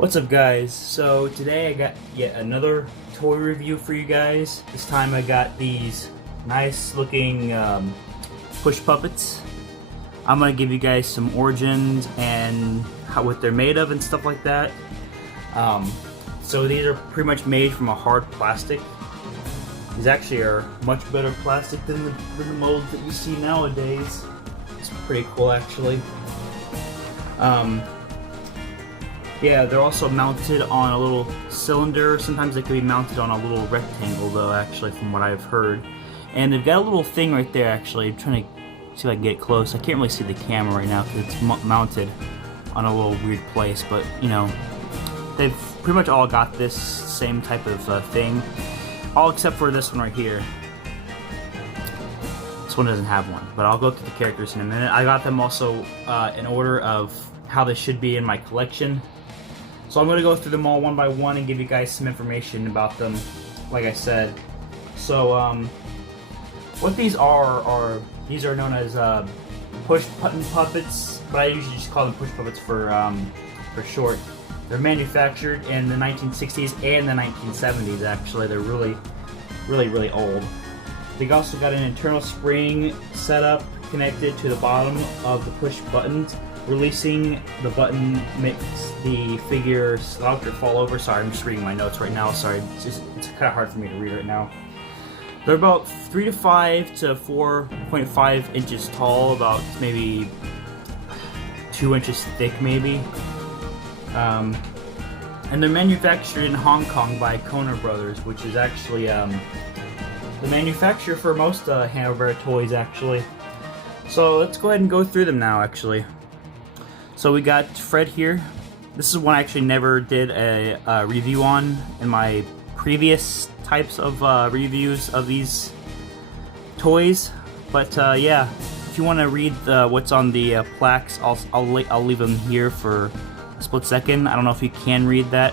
What's up, guys? So today I got yet another toy review for you guys. This time I got these nice looking push puppets. I'm gonna give you guys some origins and what they're made of and stuff like that. So these are pretty much made from a hard plastic. These actually are much better plastic than the molds that you see nowadays. It's pretty cool, actually. Yeah, they're also mounted on a little cylinder. Sometimes they can be mounted on a little rectangle, though, actually, from what I've heard. And they've got a little thing right there, actually. I'm trying to see if I can get close. I can't really see the camera right now because it's mounted on a little weird place, but, you know, they've pretty much all got this same type of thing. All except for this one right here. This one doesn't have one, but I'll go through the characters in a minute. I got them also in order of how they should be in my collection. So I'm going to go through them all one by one and give you guys some information about them, like I said. So what these are these are known as push button puppets, but I usually just call them push puppets for short. They're manufactured in the 1960s and the 1970s, actually. They're really old. They've also got an internal spring setup connected to the bottom of the push buttons. Releasing the button makes the figure slouch or fall over. Sorry, I'm just reading my notes right now. Sorry, it's kind of hard for me to read right now. They're about 3 to 5 to 4.5 inches tall, about maybe 2 inches thick, maybe. And they're manufactured in Hong Kong by Hanna Brothers, which is actually the manufacturer for most Hanna Barbera toys, actually. So let's go ahead and go through them now, actually. So we got Fred here. This is one I actually never did a review on in my previous types of reviews of these toys. But yeah, if you want to read what's on the plaques, I'll leave them here for a split second. I don't know if you can read that.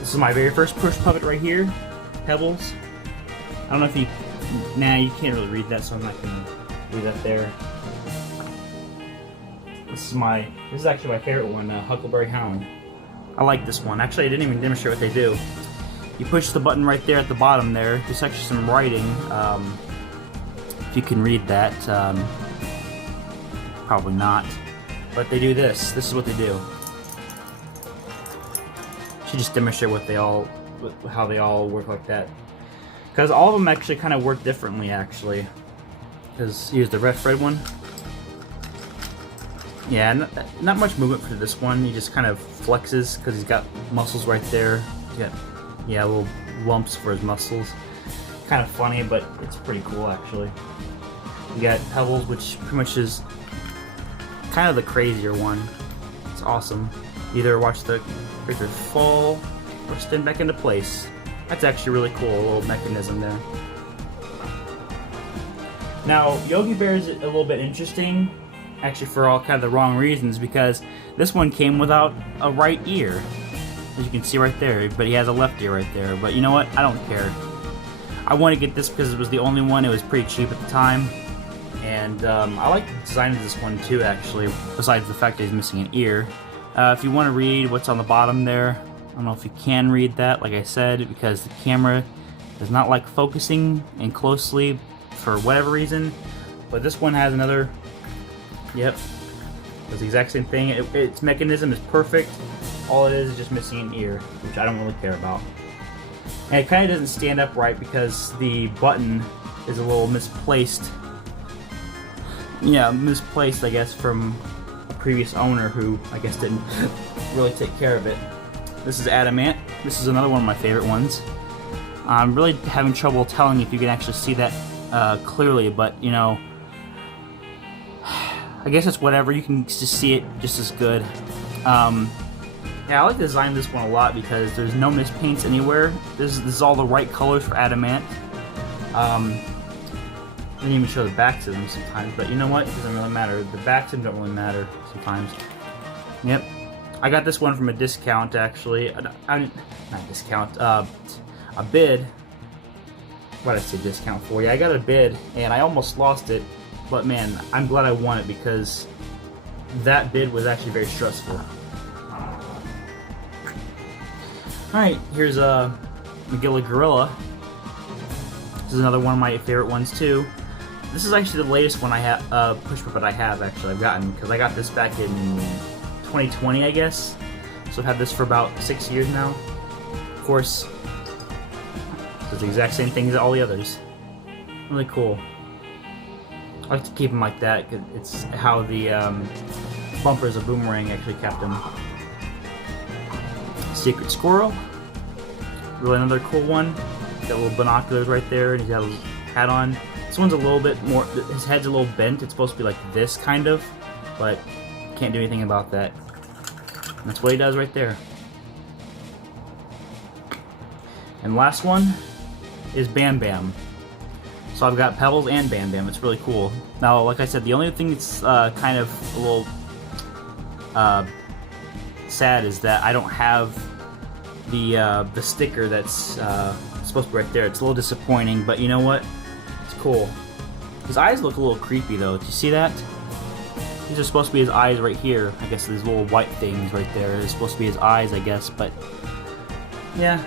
This is my very first push puppet right here, Pebbles. I don't know if you... Nah, you can't really read that, so I'm not gonna read that there. This is actually my favorite one, Huckleberry Hound. I like this one. Actually, I didn't even demonstrate what they do. You push the button right there at the bottom there. There's actually some writing. If you can read that, probably not. But they do this. This is what they do. Should just demonstrate how they all work like that. Because all of them actually kind of work differently, actually. Because here's the red Fred one. Yeah, not much movement for this one. He just kind of flexes because he's got muscles right there. He's got, yeah, little lumps for his muscles. Kind of funny, but it's pretty cool, actually. You got Pebbles, which pretty much is kind of the crazier one. It's awesome. Either watch the character fall or spin back into place. That's actually really cool, a little mechanism there. Now, Yogi Bear is a little bit interesting, actually for all kind of the wrong reasons, because this one came without a right ear, as you can see right there, but he has a left ear right there. But you know what? I don't care. I want to get this because it was the only one. It was pretty cheap at the time, and I like the design of this one too, actually, besides the fact that he's missing an ear. If you want to read what's on the bottom there, I don't know if you can read that, like I said, because the camera does not like focusing in closely for whatever reason. But this one has another, yep, does the exact same thing. Its mechanism is perfect. All it is just missing an ear, which I don't really care about. And it kind of doesn't stand up right because the button is a little misplaced. Yeah, misplaced, I guess, from a previous owner who, I guess, didn't really take care of it. This is Adamant. This is another one of my favorite ones. I'm really having trouble telling if you can actually see that clearly, but you know, I guess it's whatever. You can just see it just as good. Yeah, I like the design of this one a lot because there's no mispaints anywhere. This is all the right colors for Adamant. I didn't even show the backs of them sometimes, but you know what? It doesn't really matter. The backs of them don't really matter sometimes. Yep. I got this one from a discount, actually. Not discount, a bid. What did I say discount for? Yeah, I got a bid, and I almost lost it. But man, I'm glad I won it because that bid was actually very stressful. Alright, here's a Magilla Gorilla. This is another one of my favorite ones too. This is actually the latest one I have, push puppet I have actually, I've gotten, because I got this back in 2020, I guess. So I've had this for about 6 years now. Of course, it's the exact same thing as all the others. Really cool. I like to keep them like that, because it's how the bumpers of Boomerang actually kept them. Secret Squirrel. Really another cool one. Got little binoculars right there, and he's got a hat on. This one's a little bit more, his head's a little bent. It's supposed to be like this, kind of, but can't do anything about that. And that's what he does right there. And last one is Bam Bam. So I've got Pebbles and Bam Bam. It's really cool. Now, like I said, the only thing that's kind of a little sad is that I don't have the sticker that's supposed to be right there. It's a little disappointing, but you know what? It's cool. His eyes look a little creepy though. Do you see that? These are supposed to be his eyes right here. I guess these little white things right there is supposed to be his eyes, I guess, but yeah.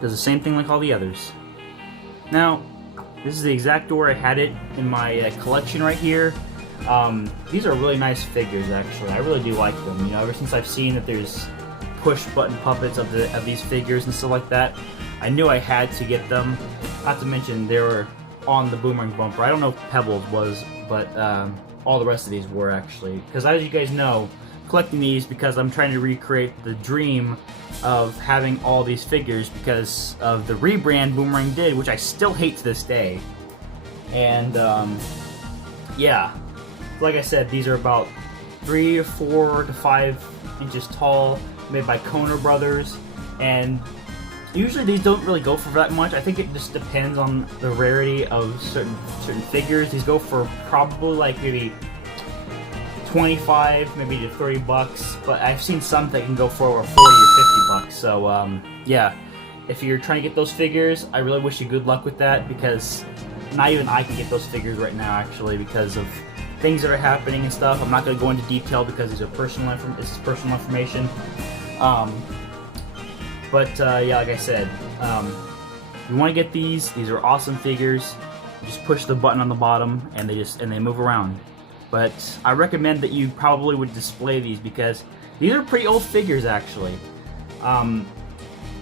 Does the same thing like all the others. Now, this is the exact door I had it in my collection right here. These are really nice figures, actually. I really do like them. You know, ever since I've seen that there's push-button puppets of these figures and stuff like that, I knew I had to get them. Not to mention they were on the Boomerang bumper. I don't know if Pebbles was, but all the rest of these were actually. Because as you guys know, collecting these because I'm trying to recreate the dream of having all these figures because of the rebrand Boomerang did, which I still hate to this day. And yeah, like I said, these are about 3 or 4 to 5 inches tall, made by Koner Brothers, and usually these don't really go for that much. I think it just depends on the rarity of certain figures. These go for probably like maybe 25, maybe to 30 bucks, but I've seen some that can go for over 40 or 50 bucks. So yeah, if you're trying to get those figures, I really wish you good luck with that, because not even I can get those figures right now actually because of things that are happening and stuff. I'm not going to go into detail because these are personal information. But yeah, like I said, you want to get these are awesome figures. You just push the button on the bottom and they move around. But I recommend that you probably would display these because these are pretty old figures actually. And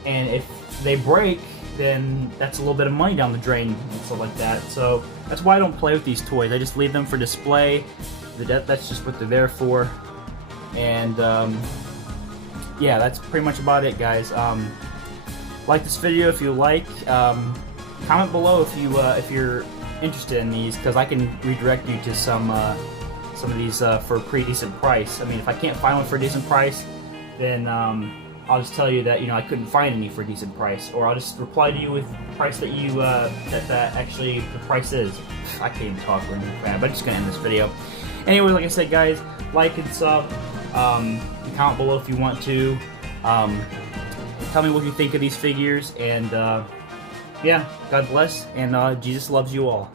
if they break, then that's a little bit of money down the drain and stuff like that. So that's why I don't play with these toys. I just leave them for display. That's just what they're there for. And yeah, that's pretty much about it, guys. Like this video if you like. Comment below if you're interested in these, because I can redirect you to some of these for a pretty decent price. I mean, if I can't find one for a decent price, then I'll just tell you that, you know, I couldn't find any for a decent price, or I'll just reply to you with the price that you that actually the price is. I can't even talk or anything, but I'm just gonna end this video. Anyway, like I said, guys, like and sub. Comment below if you want to. Tell me what you think of these figures, and yeah, God bless, and Jesus loves you all.